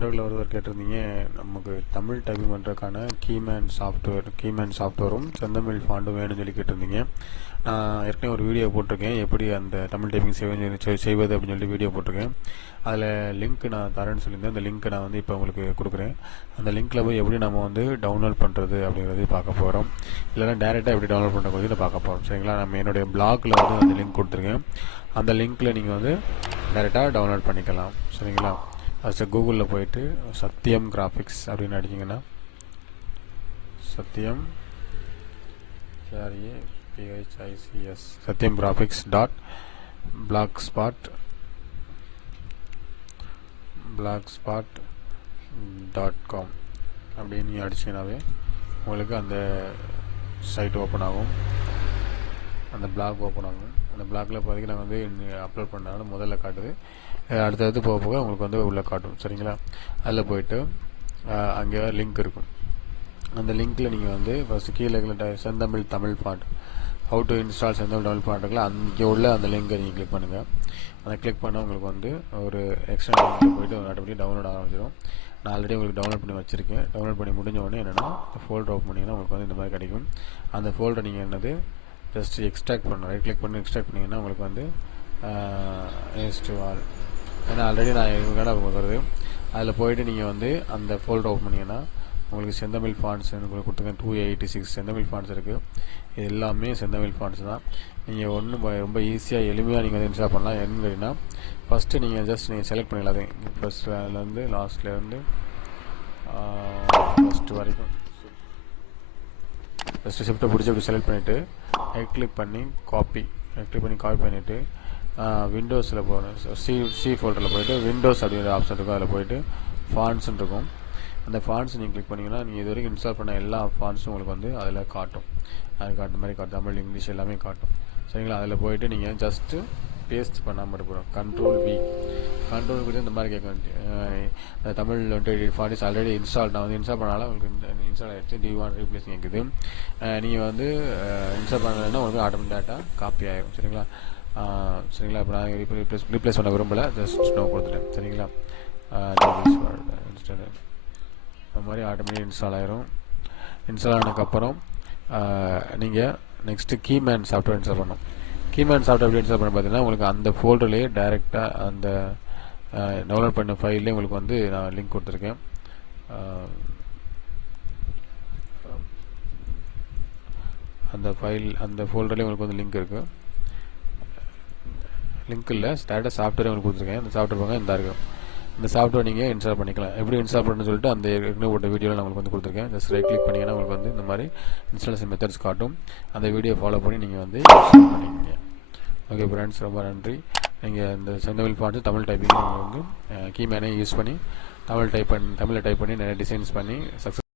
நண்பர்கள் ஒருவர் கேட்டிருந்தீங்க, நமக்கு தமிழ் டைப்பிங் பண்ணுறதுக்கான கீமேன் சாஃப்ட்வேரும் செந்தமிழ் ஃபாண்டும் வேணும்னு சொல்லி கேட்டிருந்தீங்க. நான் ஏற்கனவே ஒரு வீடியோ போட்டிருக்கேன், எப்படி அந்த தமிழ் டைப்பிங் செய்வது அப்படின்னு சொல்லிட்டு வீடியோ போட்டிருக்கேன். அதில் லிங்க் நான் தரேன்னு சொல்லியிருந்தேன். அந்த லிங்க்கை நான் இப்போ உங்களுக்கு கொடுக்குறேன். அந்த லிங்க்கில் போய் எப்படி நம்ம டவுன்லோட் பண்ணுறது அப்படிங்கிறது பார்க்க போகிறோம். இல்லைனா டேரெக்டாக எப்படி டவுன்லோட் பண்ணுறது பார்க்க போகிறோம். சரிங்களா? நம்ம என்னுடைய பிளாகில் அந்த லிங்க் கொடுத்துருக்கேன். அந்த லிங்க்கில் நீங்கள் டேரெக்டாக டவுன்லோட் பண்ணிக்கலாம். சரிங்களா? ஃபஸ்ட்டு கூகுளில் போயிட்டு சத்யம் கிராஃபிக்ஸ் அப்படின்னு அடிச்சிங்கன்னா சத்யம் KRAPHICS சத்யம் கிராஃபிக்ஸ் blogspot.com அப்படின்னு அடிச்சிங்கனாவே உங்களுக்கு அந்த சைட் ஓப்பன் ஆகும். அந்த பிளாக் ஓப்பன் ஆகும். அந்த பிளாகில் பார்த்தீங்கன்னா அப்லோட் பண்ணாலும் முதல்ல காட்டுது. அடுத்தடுத்து போக போக உங்களுக்கு உள்ளே காட்டும். சரிங்களா? அதில் போயிட்டு அங்கே லிங்க் இருக்கும். அந்த லிங்க்கில் நீங்கள் ஃபஸ்ட்டு கீழே செந்தமிழ் ஃபாண்ட் ஹவு டு இன்ஸ்டால் செந்தமிழ் தமிழ் ஃபாண்ட் இருக்குல்ல, அங்கே உள்ள அந்த லிங்கை நீங்கள் கிளிக் பண்ணுங்கள். அதை கிளிக் பண்ணால் உங்களுக்கு ஒரு எக்ஸ்ட்ரா லிங்கில் போய்ட்டு ஆட்டோமேட்டிக் டவுன்லோட் ஆரம்பிச்சிடும். நான் ஆல்ரெடி உங்களுக்கு டவுன்லோட் பண்ணி வச்சுருக்கேன். டவுன்லோட் பண்ணி முடிஞ்ச உடனே என்னென்னா ஃபோல்டர் ஓப்பன் பண்ணிங்கன்னா உங்களுக்கு இந்த மாதிரி கிடைக்கும். அந்த ஃபோல்டரை நீங்கள் ஜஸ்ட் எக்ஸ்ட்ராக்ட் பண்ணணும். ரைட் கிளிக் பண்ணி எக்ஸ்ட்ராக்ட் பண்ணிங்கன்னா உங்களுக்கு ஆல் ஏன்னா ஆல்ரெடி நான் இவங்க வருது. அதில் போய்ட்டு நீங்கள் அந்த ஃபோல்டர் ஓப்பன் பண்ணிங்கன்னா உங்களுக்கு செந்தமிழ் ஃபாண்ட்ஸ் உங்களுக்கு கொடுத்துருக்கேன். 286 செந்தமிழ் ஃபாண்ட்ஸ் இருக்குது. இது எல்லாமே செந்தமிழ் ஃபாண்ட்ஸ் தான். நீங்கள் ரொம்ப ஈஸியாக எளிமையாக நீங்கள் இன்ஸ்டால் பண்ணலாம். என்னன்னு கேட்டிங்கன்னா ஃபஸ்ட்டு நீங்கள் நீங்கள் செலக்ட் பண்ணிடலாம். அது ஃபஸ்ட்லேருந்து லாஸ்ட்லேருந்து ஃபஸ்ட்டு வரைக்கும் ஃபஸ்ட்டு ஷிஃப்ட்டை பிடிச்சி அப்படி செலக்ட் பண்ணிவிட்டு ரைட் கிளிக் பண்ணி காப்பி பண்ணிவிட்டு விண்டோஸில் போகணும். சி ஃபோல்டரில் போய்ட்டு விண்டோஸ் அப்படிங்கிற ஆப்ஷன் இருக்கும். அதில் போய்ட்டு ஃபாண்ட்ஸ்ன்னு இருக்கும். அந்த ஃபாண்ட்ஸ் நீங்கள் கிளிக் பண்ணிங்கன்னா நீங்கள் இது வரைக்கும் இன்ஸ்டால் பண்ண எல்லா ஃபாண்ட்ஸும் உங்களுக்கு அதில் காட்டும். அது காட்டுற மாதிரி காட்டும். தமிழ், இங்கிலீஷ் எல்லாமே காட்டும். சரிங்களா? அதில் போய்ட்டு நீங்கள் ஜஸ்ட்டு பேஸ்ட் பண்ணாமல் இருப்போம். கண்ட்ரோல் கூட இந்த மாதிரி கேட்கும். தமிழ் ஃபாண்ட்ஸ் ஆல்ரெடி இன்ஸ்டால் நான் இன்ஸ்டால் பண்ணாலும் உங்களுக்கு இன்ஸ்டால் ஆகிடுச்சு. டி வாண்ட் ரீப்ளேஸ் கேட்குது. நீங்கள் இன்ஸ்டால் பண்ணலைன்னா உங்களுக்கு ஆட்டோமேட்டிக்காக காப்பி ஆகிடும். சரிங்களா? இப்போ நான் ரீப்ளேஸ் பண்ண விரும்பலை. ஜஸ்ட் நோ கொடுத்துட்டேன். சரிங்களா? இந்த மாதிரி ஆட்டோமேட்டிக் இன்ஸ்டால் ஆயிரும். இன்ஸ்டால் ஆனதுக்கப்புறம் நீங்கள் நெக்ஸ்ட்டு கீமேன் சாஃப்ட்வேர் இன்ஸ்டால் பண்ணணும். கீமேன் சாஃப்ட்வேர் எப்படி இன்ஸ்டால் பண்ண பார்த்தீங்கன்னா உங்களுக்கு அந்த ஃபோல்டர்லேயே டைரெக்டாக அந்த டவுன்லோட் பண்ண ஃபைல்லே உங்களுக்கு நான் லிங்க் கொடுத்துருக்கேன். அந்த ஃபோல்டர்லேயே உங்களுக்கு லிங்க் இருக்குது. லிங்க் இல்லை, ஸ்டேட்டஸ் சாஃப்ட்வேர் உங்களுக்கு கொடுத்துருக்கேன். அந்த சாஃப்ட்வேர் பாருங்க இந்த இருக்குது. இந்த சாஃப்ட்வேர் நீங்கள் இன்ஸ்டால் பண்ணிக்கலாம். எப்படி இன்ஸ்டால் பண்ணணும்னு சொல்லிட்டு அந்த ஏற்கனவே போட்ட வீடியோவில் நான் உங்களுக்கு கொடுத்துருக்கேன். ஜஸ்ட் ரைட் கிளிக் பண்ணிங்கன்னா உங்களுக்கு இந்த மாதிரி இன்ஸ்டாலேஷன் மெத்தட்ஸ் காட்டும். அந்த வீடியோ ஃபாலோ பண்ணி நீங்கள் இன்ஸ்டால் பண்ணிக்கிங்க. ஓகே ஃப்ரெண்ட்ஸ், ரொம்ப நன்றி. நீங்கள் இந்த செந்தமிழ் ஃபாண்ட்ஸ் தமிழ் டைப்பிங் நீங்கள் கீமேனை யூஸ் பண்ணி தமிழில் டைப் பண்ணி நிறைய டிசைன்ஸ் பண்ணி சக்ஸஸ்